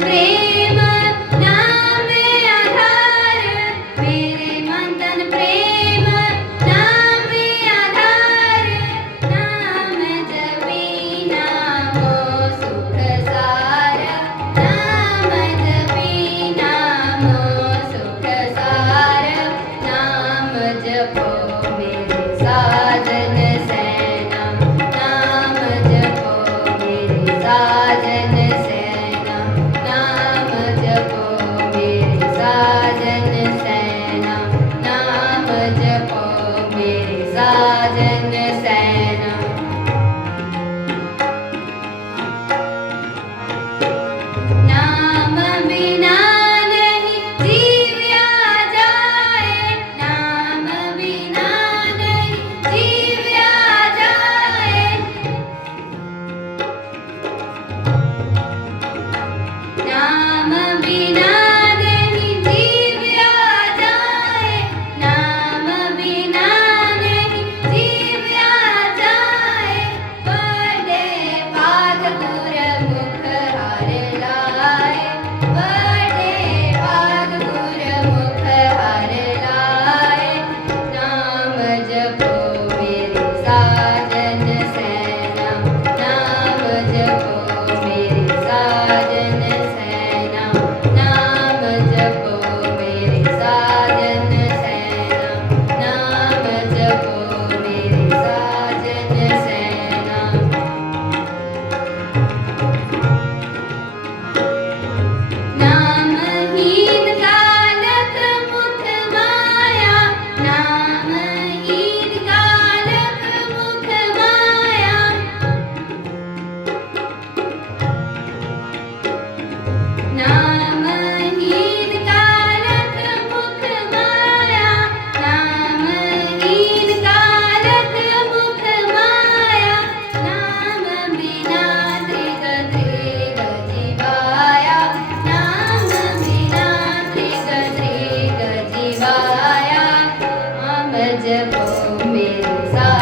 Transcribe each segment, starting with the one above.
sempre meses a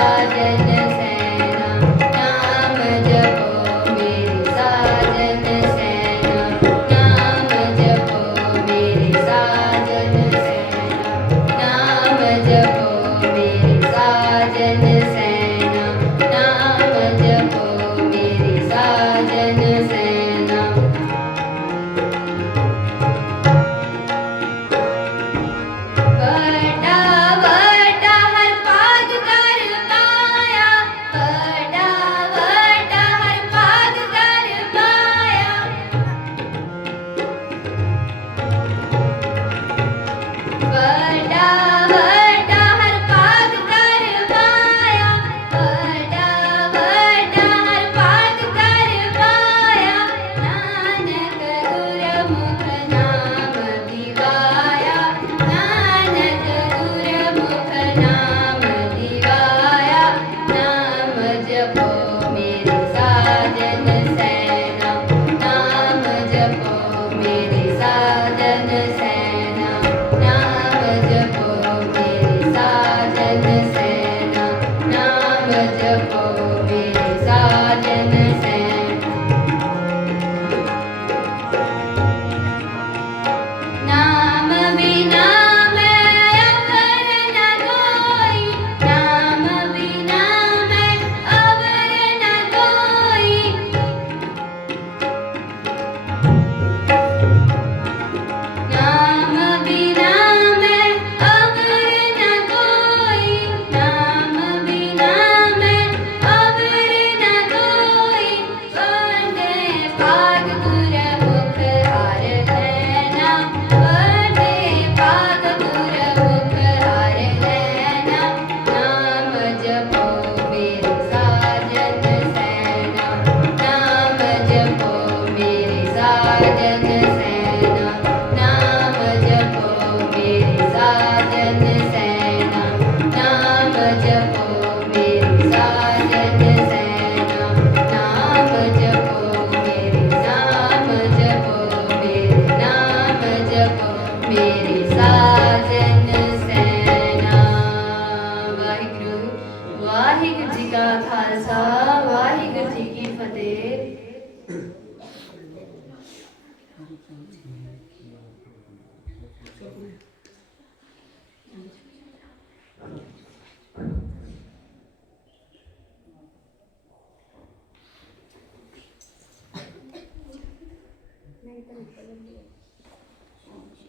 না again.